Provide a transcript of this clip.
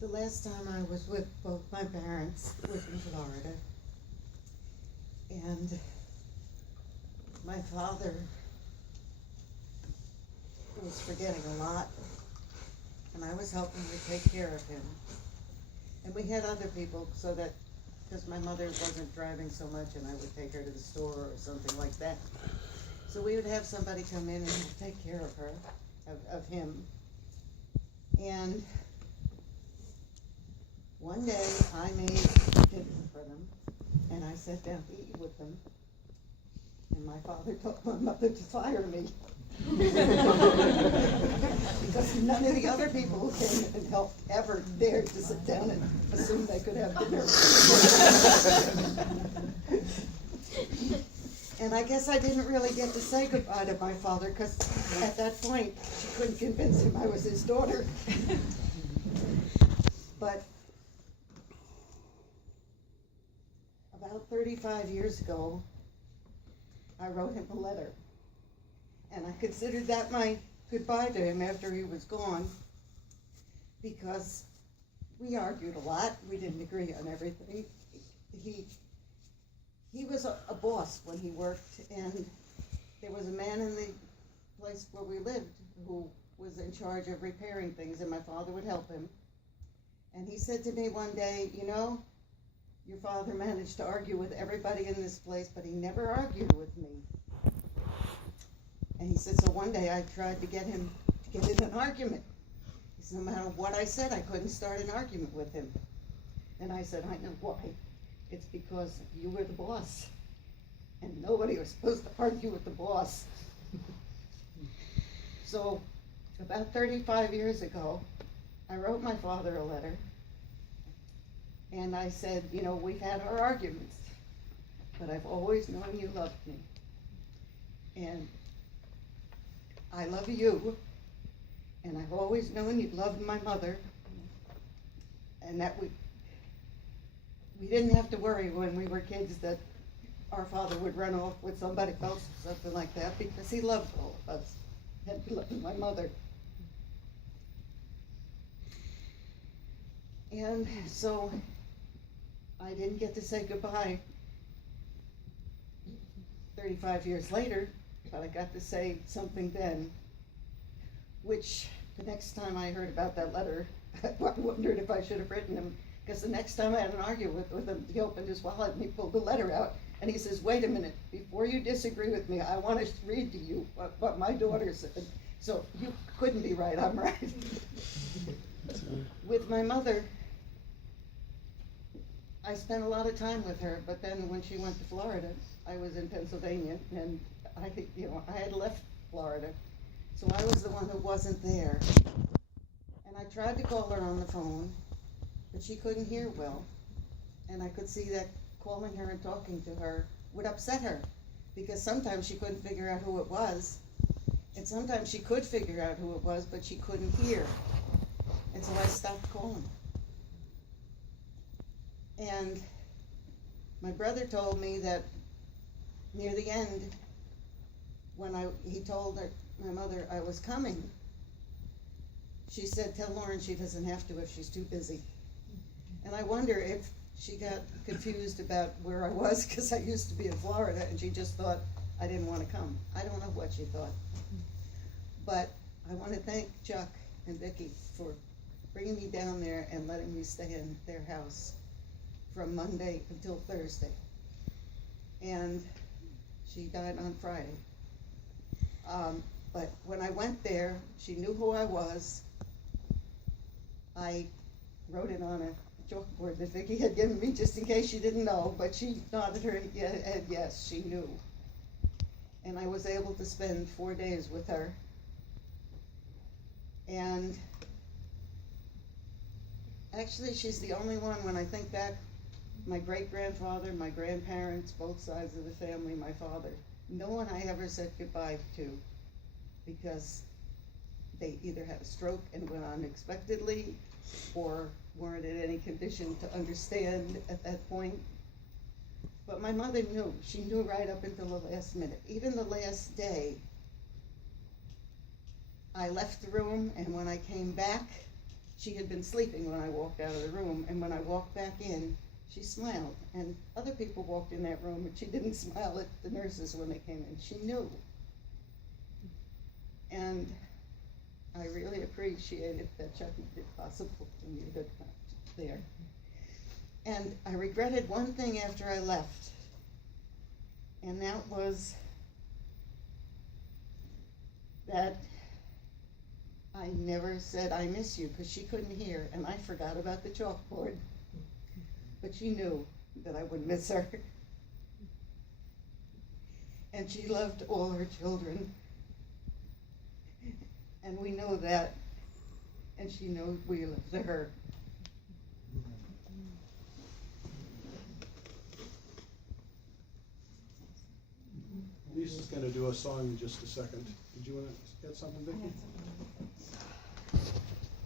The last time I was with both my parents was in Florida, and my father was forgetting a lot, and I was helping to take care of him. And we had other people so that, because my mother wasn't driving so much and I would take her to the store or something like that. So we would have somebody come in and take care of her, of him. And one day I made dinner for them and I sat down to eat with them. And my father told my mother to fire me. Because none of the other people who came and helped ever dared to sit down and assume they could have dinner. And I guess I didn't really get to say goodbye to my father, because at that point she couldn't convince him I was his daughter. But about 35 years ago, I wrote him a letter. And I considered that my goodbye to him after he was gone, because we argued a lot. We didn't agree on everything. He was a boss when he worked, and there was a man in the place where we lived who was in charge of repairing things, and my father would help him. And he said to me one day, you know, your father managed to argue with everybody in this place, but he never argued with me. And he said, so one day I tried to get him to get in an argument. He said, no matter what I said, I couldn't start an argument with him. And I said, I know why. It's because you were the boss. And nobody was supposed to argue with the boss. So about 35 years ago, I wrote my father a letter. And I said, you know, we've had our arguments, but I've always known you loved me. And I love you, and I've always known you loved my mother, and that we didn't have to worry when we were kids that our father would run off with somebody else or something like that, because he loved all of us, and he loved my mother. And so I didn't get to say goodbye 35 years later, but I got to say something then, which the next time I heard about that letter, I wondered if I should have written him, because the next time I had an argument with him, he opened his wallet and he pulled the letter out, and he says, wait a minute, before you disagree with me, I want to read to you what my daughter said. So you couldn't be right, I'm right. With my mother, I spent a lot of time with her, but then when she went to Florida, I was in Pennsylvania, and I had left Florida, so I was the one who wasn't there. And I tried to call her on the phone, but she couldn't hear well. And I could see that calling her and talking to her would upset her, because sometimes she couldn't figure out who it was, and sometimes she could figure out who it was, but she couldn't hear. And so I stopped calling. And my brother told me that near the end, when he told my mother I was coming, she said, tell Lauren she doesn't have to if she's too busy. And I wonder if she got confused about where I was, because I used to be in Florida, and she just thought I didn't want to come. I don't know what she thought. But I want to thank Chuck and Vicki for bringing me down there and letting me stay in their house from Monday until Thursday. And she died on Friday. But when I went there, she knew who I was. I wrote it on a chalkboard that Vicki had given me just in case she didn't know, but she nodded her head yes, she knew. And I was able to spend 4 days with her. And actually, she's the only one, when I think back, my great-grandfather, my grandparents, both sides of the family, my father, no one I ever said goodbye to, because they either had a stroke and went unexpectedly, or weren't in any condition to understand at that point. But my mother knew. She knew right up until the last minute. Even the last day, I left the room, and when I came back, she had been sleeping when I walked out of the room, and when I walked back in, she smiled. And other people walked in that room, and she didn't smile at the nurses when they came in. She knew. And I really appreciated that Chuck made it possible for me to come there. And I regretted one thing after I left, and that was that I never said I miss you, because she couldn't hear, and I forgot about the chalkboard. But she knew that I would miss her. And she loved all her children. And we know that, and she knows we loved her. Lisa's going to do a song in just a second. Did you want to get something, Vicki?